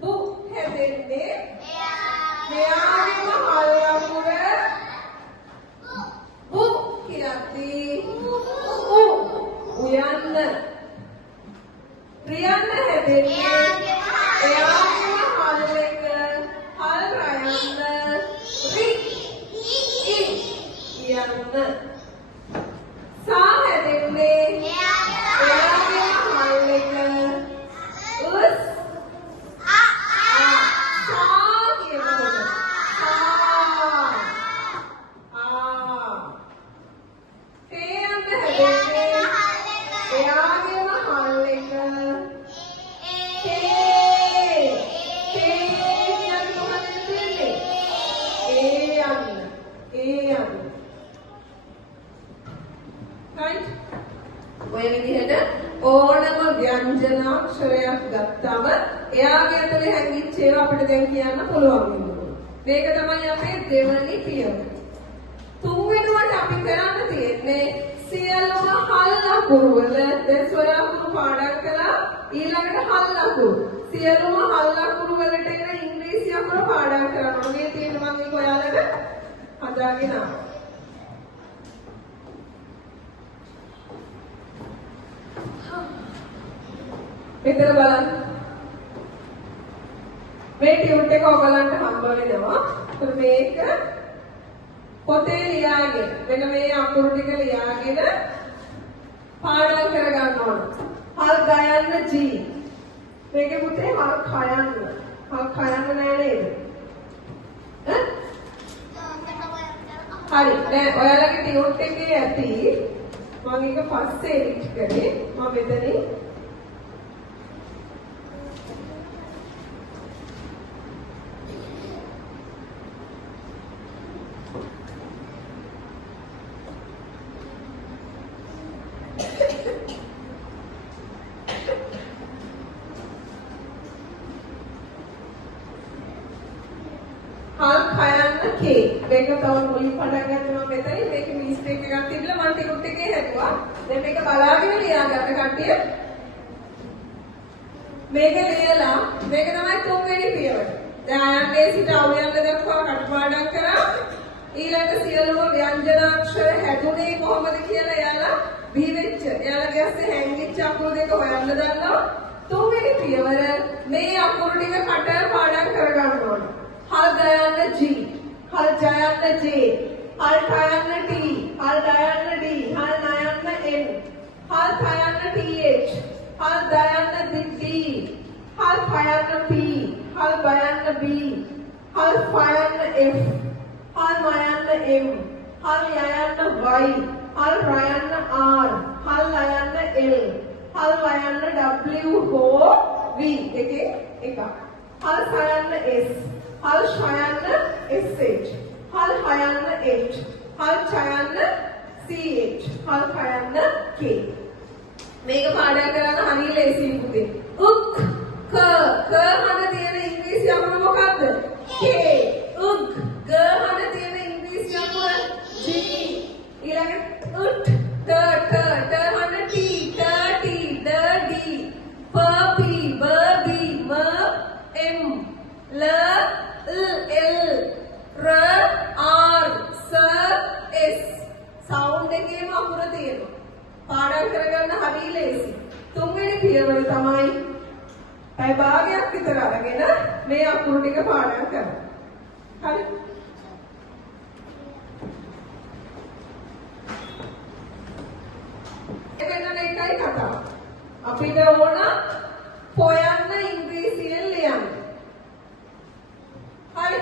බු හැදෙන්නේ මෙයාගේම හල් අකුර බු කියද්දී උයන්න. ප්‍රියන්න හැදෙන්නේ එයාගේම හල් එක හල් රයන්න රි යන්න. සා හැදෙන්නේ එයාගේම හල් එක උස් සා කියනකොට සා තේ යන්න හැදෙන්නේ එයාගේම හල් එක ඔය විදිහට ඕනම ව්‍යංජනාක්ෂරයක් ගත්තම එයාගේ ඇතුලේ හැංගිච්ච ඒවා අපිට දැන් කියන්න පුළුවන් වෙනවා. මේක තමයි අපේ දෙවනි පියවර. තුන්වෙනුවට අපි කරන්න තියෙන්නේ සියලුම හල් අකුරු වල දැන් සොයා අකුරු පාඩම් කළා ඊළඟට හල් අකුරු සියලුම හල් අකුරු වලට එන ඉංග්‍රීසි අකුරු පාඩම් කරනවා. මේ තියෙන මම මේක ඔයාලට හදාගෙන ආවා. මෙතන බලන්න. මේ ටියුට් එක ඔයගලන්ට හම්බ වෙනවා. මේක පොතේ ලියාගෙන මෙන්න මේ අකුරු ටික ලියාගෙන පාඩම් කරගන්න ඕන. හල් ගයන්න G. මේකේ පුතේ හල් කයන්න. හල් කයන්න නෑ නේද? හරි. දැන් ඔයාලගේ ටියුට් එකේ ඇති මම එක පස්සේ එඩිට් කරේ. මම මෙතනින් මේක තව මුලින් පටන් ගත්තා මම මෙතන මේක මිස්ටේක් එකක් තිබිලා මම ටිකුට් එකේ හැදුවා. දැන් මේක බලාගෙන ලියාගන්න කට්ටිය. මේක ලියලා මේක තමයි තුන්වෙනි පියවර. දැන් ආයන්නේ සිට අවයන්න දක්වා කටපාඩම් කරා. ඊළඟ සියලුම ව්‍යංජනාක්ෂර හැදුනේ කොහොමද කියලා එයාලා බිහිවෙච්ච. එයාලගේ ඇස්සේ හැංගිච්ච අකුරු දෙක හොයන්න දන්නවා. තුන්වෙනි පියවර මේ අකුරු ටික කට පාඩම් කරගන්න ඕන. හල් ගයන්න G हल जायन्न J, हल ठायन्न T, हल दायन्न D, हल नायन्न N, हल थायन्न TH, हल दायन्न D, हल फायन्न P, हल बयन्न B, हल फायन्न F, हल मायन्न M, हल यायन्न Y, हल रायन्न R, हल लायन्न L, हल वायन्न W हो V, एक हल सायन्न S, हल शायन्न SH, हल हयन्न H, हल छयन्न CH, हल खयन्न K. මේක පාඩම් කරන්න හරිය ලේසියි පුතේ. උක් ක හද තියෙන ඉංග්‍රීසි අකුර මොකක්ද? K. උක් ග හද තියෙන ඉංග්‍රීසි අකුර G. ඊළඟට උට් ට හද T ට T ද D प P ब B म M ल L R S S sound එකේම අකුර තියෙනවා. පාඩම් කරගන්න හරිය ලේසි. තුන්වෙනි පියවර තමයි පැය භාගයක් විතර අරගෙන මේ අකුරු ටික පාඩම් කරන්න. හරි? එතන එකයි කතාව. අපිට ඕන හොයන්න ඉංග්‍රීසියෙන් ලියන්න. හරි?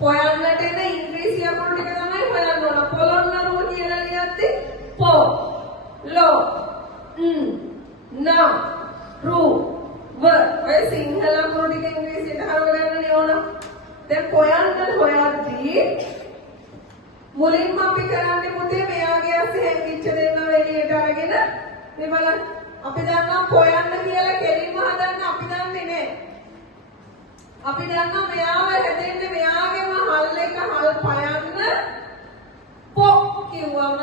හොයන්නට එන ඉංග්‍රීසි අකුරු ටික තමයි හොයන්න ඕන. පොළොන්නරුව කියලා ලියද්දි පො लो न रू व ඔය සිංහල අකුරු ටික ඉංග්‍රීසියට හරවගන්න ඕන. දැන් හොයද්දී මුලින්ම අපි කරන්නේ පුතේ මෙයාගේ ඇස්සේ හැංගිච්ච දෙන්නව එළියට අරගෙන මේ බලන්න. අපි දන්නවා හොයන්න කියලා කෙලින්ම හදන්න අපි දන්නේ නැහැ. අපි දන්නවා මෙයාව හැදෙන්නේ මෙයාගේම හල් එක හල් පයන්න පො කිව්වම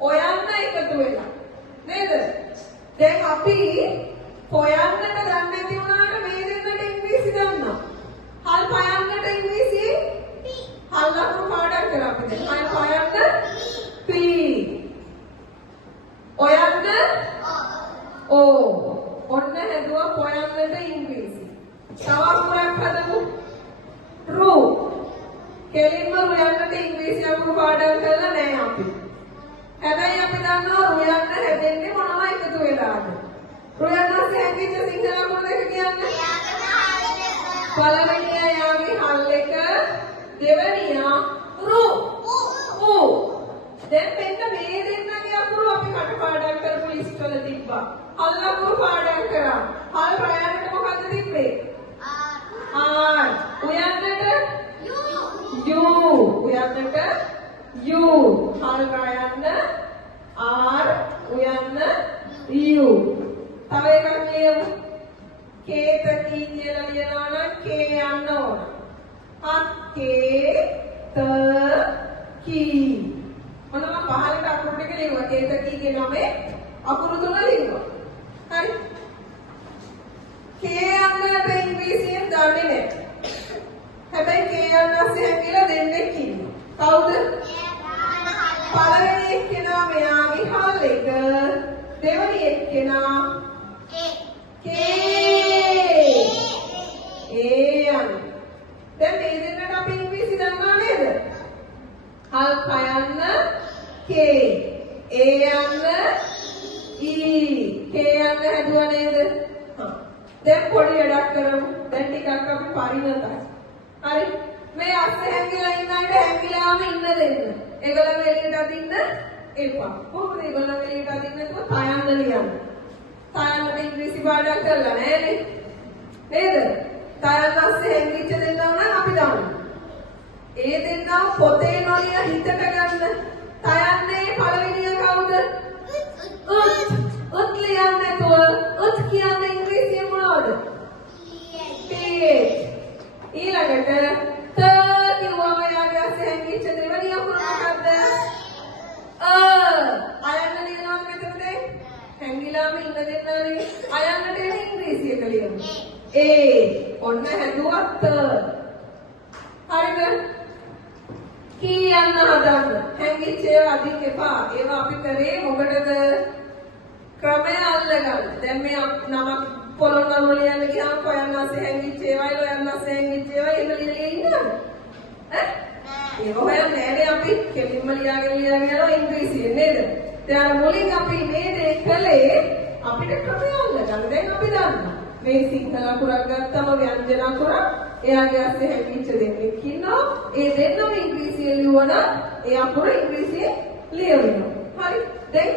හොයන්න එකතු වෙලා නේද? දැන් අපි හොයන්නට දන්නේ නැති වුණාට මේ දෙන්නට ඉංග්‍රීසි දන්නවා. හල් පයන්නට ඉංග්‍රීසි හල් අකුරු පාඩම් කරා අපි දැන්. හල් පයන්න P. හොයන්න O. ඔන්න හැදුවා හොයන්නට ඉංග්‍රීසි. තව අකුරක් හදමු. රු. කෙලින්ම හොයන්නට ඉංග්‍රීසි අකුරු පාඩම් කරලා නැහැ අපි. හැබැයි අපි දන්නවා රුයන්න හැදෙන්නේ මොනම එකතු වෙලාද? රුයන්නස් හැංගිච්ච සිංහල අකුරු දෙක කියන්නේ පළවෙනියා යාගේ හල් එක දෙවෙනියා රු උ. දැන් මෙන්න මේ දෙන්නගේ අකුරු අපි කටපාඩම් කරපු ලිස්ට් වල තිබ්බා. හල් අකුරු පාඩම් කරා. හල් රයන්නට මොකද්ද තිබ්බේ? R. උයන්නට U. උයන්නට U. හල් රයන්න R උයන්න U. තව එකක් ලියමු. කේතකී කියලා ලියනවා නම් K යන්න ඕන. කේතකී. මොනම පහලට අකුරු ටික ලියුවා. කේතකී කියන නමේ අකුරු තුන ලියුවා. හරි. K යන්නට ඉංග්‍රීසියෙන් දන්නේ නැහැ. හැබැයි K යන්න ASCII හැංගිලා දෙන්නෙක් ඉන්නවා. කවුද? පළවෙනි එක්කෙනා මෙයාගේ හල් එක. දෙවෙනි එක්කෙනා K. යන්නේ. දැන් මේ දෙන්නට අපි ඉංග්‍රීසි දන්නවා නේද? හල් කයන්න K. යන්න E. K යන්න හැදුවා නේද? දැන් පොඩි වැඩක් කරමු. දැන් ටිකක් අපි පරිණතයි. හරි. මේ ASCII හැංගිලා ඉන්න අයට හැංගිලාම ඉන්න දෙන්න. ඒගොල්ලෝ එළියට අදින්න එපා. කොහොමද ඒගොල්ලෝ එළියට අදින්න නැතුව තයන්න ලියන්න. තයන්නට ඉංග්‍රීසි පාඩම් කරලා නෑනේ. නේද? තයන්න ASCII හැංගිච්ච දෙන්නා නම් අපි දන්නවා. ඒ දෙන්නා පොතේ නොලිය හිතට ගන්න. තයන්නේ පළවෙනිය කවුද? උත්. උත් ලියන්න නැතුව උත් කියන්නේ ඉංග්‍රීසියෙන් මොනවද? th. ඊළඟට ත කිව්වම යාගේ ASCII හැංගිච්ච දෙවෙනි අකුර මොකද්ද? අයන්න ලියනවද මෙතනද? හැංගිලාම ඉන්න දෙන්නානේ. අයන්නට එන ඉංග්‍රීසියක ලියමු. ඔන්න හැදුවා ත. හරිද? කියන්න හදන්න. හැංගිච්ච ඒවා අදින්න එපා. ඒවා අපි කරේ මොකටද? ක්‍රමය අල්ලගන්න. දැන් මේ නමක් පොළොන්නරු ලියන්න ගියාම කොයන්න ASCII හැංගිච්ච ඒවායි ලොයන්න ASCII හැංගිච්ච ඒවායි එහෙම ලියලා ඉන්නවද? ඒක හොයන්නේ නෑනේ අපි. කෙලින්ම ලියාගෙන යනවා ඉංග්‍රීසියෙන් නේද? දැන් මුලින් අපි මේ දේ කළේ අපිට ක්‍රමය අල්ලගන්න. දැන් අපි දන්නවා. මේ සිංහල අකුරක් ගත්තම ව්‍යංජන අකුරක් එයාගේ ASCII හැංගිච්ච දෙන්නෙක් ඉන්නවා. ඒ දෙන්නම ඉංග්‍රීසියෙන් ලියවන ඒ අකුර ඉංග්‍රීසියෙන් ලියවෙනවා. හරි. දැන්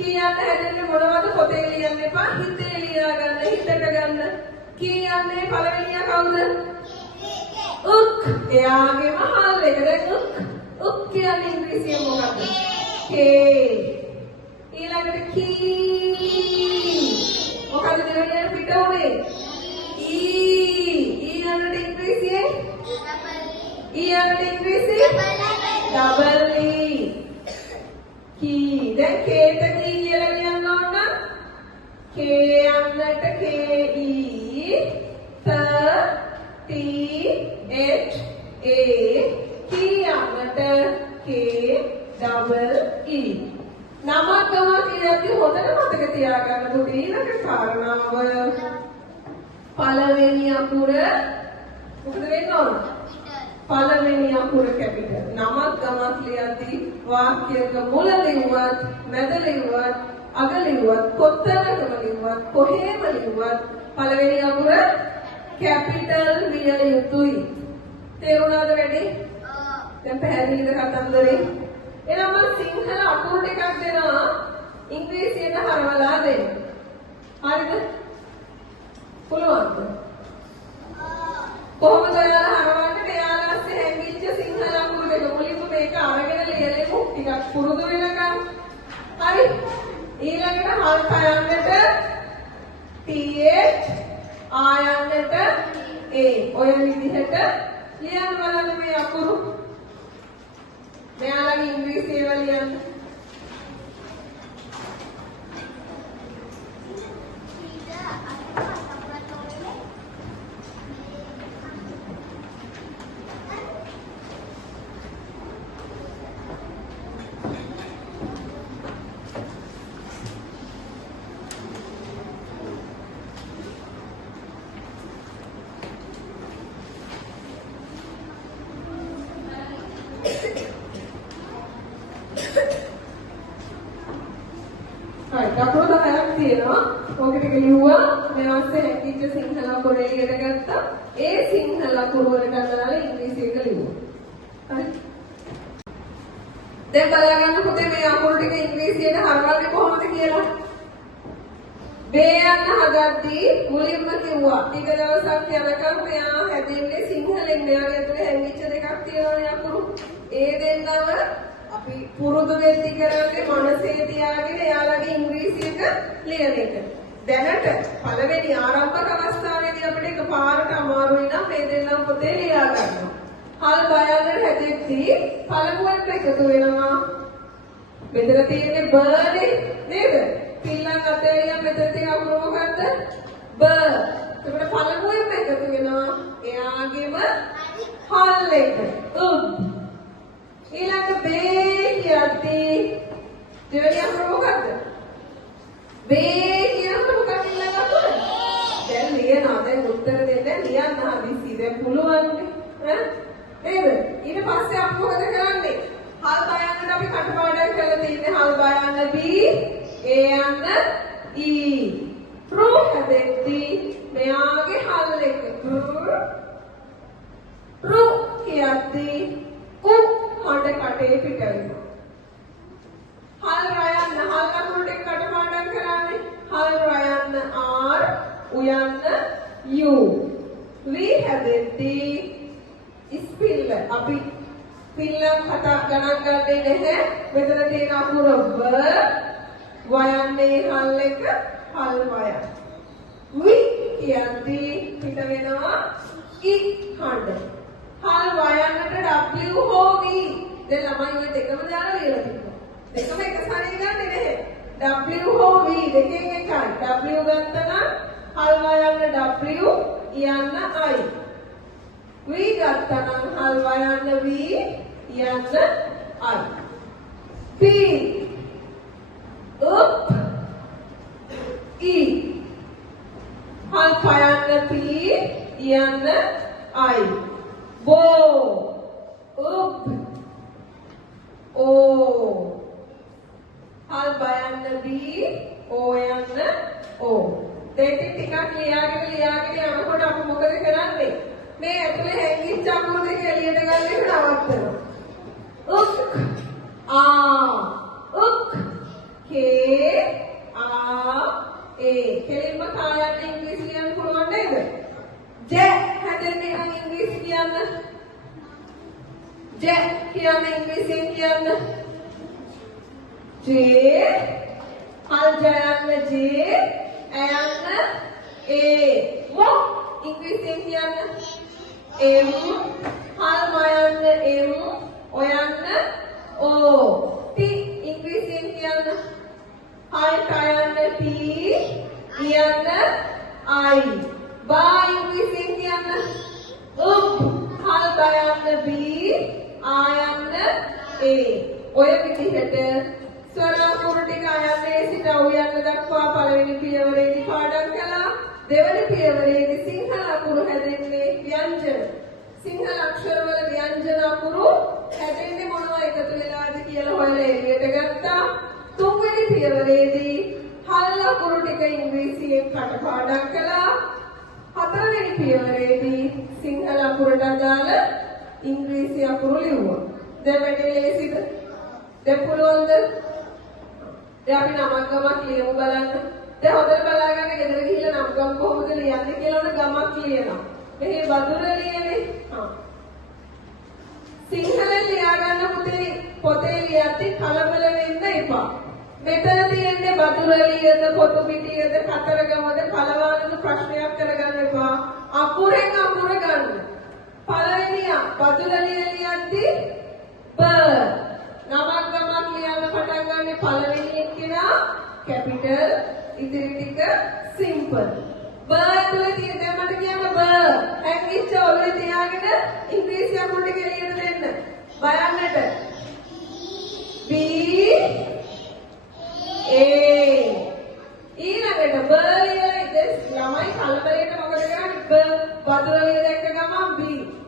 කියන්න හැදෙන්නේ මොනවද? පොතේ ලියන්න එපා. හිතේ ලියා ගන්න, හිතට ගන්න. කියන්නේ පළවෙනියා කවුද? උක්. එයාගේම හල් එක. දැන් උක් කියන්නේ ඉංග්‍රීසියෙන් මොකක්ද? K. ඊළඟට කී. මොකද දෙවෙනියට පිට උනේ? E. ඊළඟට ඉංග්‍රීසියෙන් double E. කී. දැන් Kට කී කියලා කියන්න ඕන. K යන්නට K E T T H A කී යන්නට K double E. නමක් ගමක් කියද්දී හොඳට මතක තියාගන්න පුතේ ඊළඟ කාරණාව පළවෙනි අකුර මොකද වෙන්න ඕන? පළවෙනි අකුර කැපිටල්. නමක් ගමක් ලියද්දී වාක්‍යයක මුල ලිව්වත්, මැද ලිව්වත්, අග ලිව්වත්, කොතනකම ලිව්වත්, කොහේම ලිව්වත් පළවෙනි අකුර කැපිටල් විය යුතුයි. තේරුණාද වැඩි? දැන් පැහැදිලිද කතන්දරේ? එහෙනම් මම සිංහල අකුරු ටිකක් දෙනවා ඉංග්‍රීසියට හරවලා දෙන්න. හරිද? පුළුවන්ද? කොහොමද ඔයාලා හරවන්නේ? මෙයාලා ASCII හැංගිච්ච සිංහල අකුරු දෙක මුලින්ම මේක අරගෙන ලියලෙමු ටිකක් පුරුදු වෙනකන්. හරි? ඊළඟට හල් කයන්නට TH ආයන්නට A. ඔය විදිහට ලියන්න බලන්න මේ අකුරු. මෙයාලගේ ඉංග්‍රීසි ඒවා ලියන්න. අකුරු 10ක් තියෙනවා. ඔකට ලියුවා මේ ASCII හැංගිච්ච සිංහල අකුරු එළියට ගත්තා. ඒ සිංහල අකුරු වලට අදාළ ඉංග්‍රීසි එක ලියුවා. හරි. දැන් බලගන්න පුතේ මේ අකුරු ටික ඉංග්‍රීසියට හරවන්නේ කොහොමද කියලා. බේ යන හදද්දී මුලින්ම කිව්වා ටික දවසක් යනකම් මෙයා හැදෙන්නේ සිංහලෙන්. මෙයාගේ ඇතුලේ හැංගිච්ච දෙකක් තියෙනවානේ අකුරු. ඒ දෙන්නම අපි පුරුදු වෙද්දි කරන්නේ මනසේ තියාගෙන එයාලගේ ඉංග්‍රීසි එක ලියන එක. දැනට පළවෙනි ආරම්භක අවස්ථාවේදී අපිට එකපාරට අමාරුයි නම් මේ දෙන්නම පොතේ ලියා ගන්නවා. හල් බයන්න හැදෙද්දී පළමුවෙන්ම එකතු වෙනවා. මෙතන තියෙන්නේ බර්නේ නේද? පිල්ලන් අතේරියා මෙතන තියෙන අකුර මොකද්ද? බ. ඒකට පළමුවෙන්ම එකතු වෙනවා. එයාගේම හල් එක. උබ්. ඊළඟ බේ කියද්දී දෙවෙනි අකුර මොකද්ද? බේ කියනකොට මොකක්ද ඊළඟ අකුර? දැන් ලියනවා. දැන් උත්තර දෙන්න ලියන්න හදිසි. දැන් පුළුවන් නේ? නේද? ඊට පස්සේ අපි මොකද කරන්නේ? හල් බයන්නට අපි කටපාඩම් කරලා තියෙන්නේ හල් බයන්න B A යන්න E. ප්‍රෝ හැදෙද්දී මෙයාගේ හල් එක ප්‍රෝ කියද්දී උ හඬ කටේ පිට වෙනවා. හල් රයන්න හල් අකුරු ටික කටපාඩම් කරන්නේ. හල් රයන්න R උයන්න U. වී හැදෙද්දී ඉස්පිල්ල අපි පිල්ලම් කතා ගණන් ගන්නේ නැහැ. මෙතන තියෙන අකුර ව වයන්නේ හල් එක හල් වය. වි කියද්දී පිට වෙනවා ඉ හඬ. හල් වයන්නට W හෝ V. දැන් ළමයි ඔය දෙකම දාලා ලියලා තිබුණා. දෙකම එක සැරේ ගන්නෙ නැහැ. W හෝ V දෙකෙන් එකයි. W ගත්තා නම් හල් වයන්න W යන්න I. V ගත්තා නම් හල් වයන්න V යන්න I. P up E හල් පයන්න P යන්න I. Bo up O හල් බයන්න B O යන්න O. දෙක ටිකක් ලියාගෙන යනකොට අපි මොකද කරන්නේ? මේ ඇතුලේ හැංගිච්ච අකුරු දෙක එළියට ගන්න එක නවත්තනවා. උක් උක් කේ ඒ කෙලින්ම කායන්න ඉංග්‍රීසි ලියන්න පුළුවන් නේද? ජ හැදෙන්නේ නම් ඉංග්‍රීසි කියන්න. ජ කියන්න ඉංග්‍රීසියෙන් කියන්න. J හල් ජයන්න J ඇයන්න A මො ඉංග්‍රීසියෙන් කියන්න. M හල් මයන්න M ඔයන්න O. T ඉංග්‍රීසියෙන් කියන්න. හල් කයන්න T යන්න I. බා ඉංග්‍රීසියෙන් කියන්න. උප් හල් බයන්න B ආයන්න A. ඔය විදිහට ස්වර අකුරු ටික අයන්නේ සිට උයන්න දක්වා පළවෙනි පියවරේදී පාඩම් කළා. දෙවැනි පියවරේදී සිංහල අකුරු හැදෙන්නේ ව්‍යංජන. සිංහල අක්ෂරවල ව්‍යංජන අකුරු හැදෙන්නේ මොනවා එකතු වෙලාද කියලා හොයලා එළියට ගත්තා. තුන්වෙනි පියවරේදී හල් අකුරු ටික ඉංග්‍රීසියෙන් කටපාඩම් කළා. හතරවෙනි පියවරේදී සිංහල අකුරට අදාළ ඉංග්‍රීසි අකුරු ලිව්වා. දැන් වැඩි ලේසිද? දැන් පුළුවන්ද? දැන් අපි නමක් ගමක් ලියමු බලන්න. දැන් හොඳට බලාගන්න ගෙදර ගිහිල්ලා නම් ගම කොහොමද ලියන්නේ කියලා උන ගමක් ලියනවා. මෙහි වදුර ලියන්නේ. සිංහලෙන් ලියා ගන්න පොතේ ලියද්දී කලබල වෙන්න එපා. මෙතන තියෙන්නේ වදුර ලියද පොතු පිටියද කතරගමද කලවානද ප්‍රශ්නයක් කරගන්න එපා. අකුරෙන් අකුර ගන්න. පළවෙනිය වදුර ලියද්දී බ නමක් ගමක් ලියන්න පටන් ගන්න පළවෙනි එක්කෙනා කැපිටල් ඉදිරි ටික සිම්පල්. බ තුලේ තියෙන දැන් මට කියන්න බ හැංගිච්ච ඔළුවේ තියාගෙන ඉංග්‍රීසි අකුරු ටික එළියට දෙන්න. බලන්නට B A ඊළඟට බ ලියලා ඉතින් ළමයි කලබලයට මොකද කරන්නේ? බ වතුර ලිය දැක්ක ගමන් B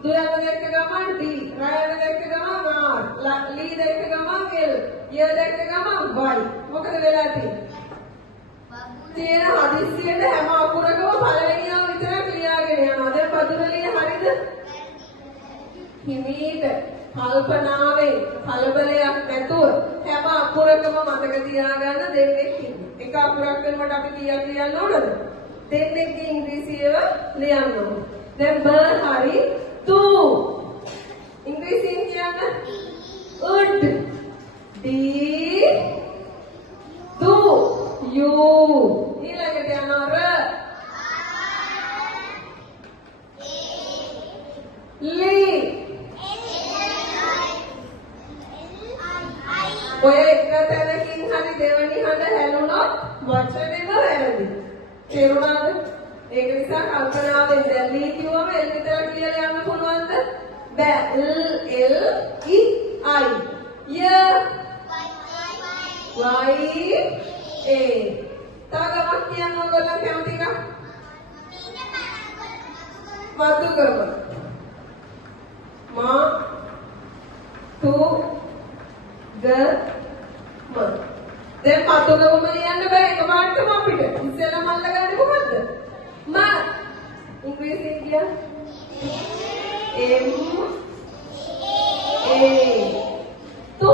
දුයන දැක්ක ගමන් D රයන දැක්ක ගමන් R ලී දැක්ක ගමන් L ය දැක්ක ගමන් Y. මොකද වෙලා තියෙන්නේ? තියෙන හදිස්සියට හැම අකුරකම පළවෙනියව විතරක් ලියාගෙන යනවා. දැන් පදුරලිය හරියද? හිමීට කල්පනාවේ කලබලයක් නැතුව හැම අකුරකම මතක තියාගන්න දෙන්නෙක් ඉන්නවා. එක අකුරක් වෙනකොට අපි කීයක් ලියන්න ඕනද? දෙන්නෙක්ගේ ඉංග්‍රීසියව ලියන්න ඕන. දැන් බ හරි තු ඉංග්‍රීසියෙන් කියන්න would ඔය එක තැනකින් හරි දෙවනි හඬ හැලුණොත් වචනේම වැරදි. තේරුණාද? ඒක නිසා කල්පනාවෙන් දැන් ලී කිව්වම එල් විතර කියලා යන්න පුළුවන්ද? බෑ. L I ය Y A. තාගමක් කියන්න ඕගොල්ලෝ කැමති එකක්? මතුගම. මා තු ग म. දැන් මතුගම ලියන්න බෑ එකපාරටම අපිට. ඉස්සෙල්ලා මල්ල ගන්නේ කොහොමද? ම. ඉංග්‍රීසියෙන් කිය. M A. තු.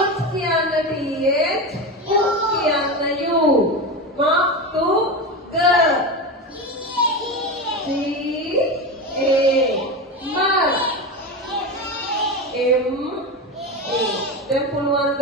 උත් කියන්න T H. U කියන්න U. මතුග. C A. M A. දැන් පුළුවන්ද?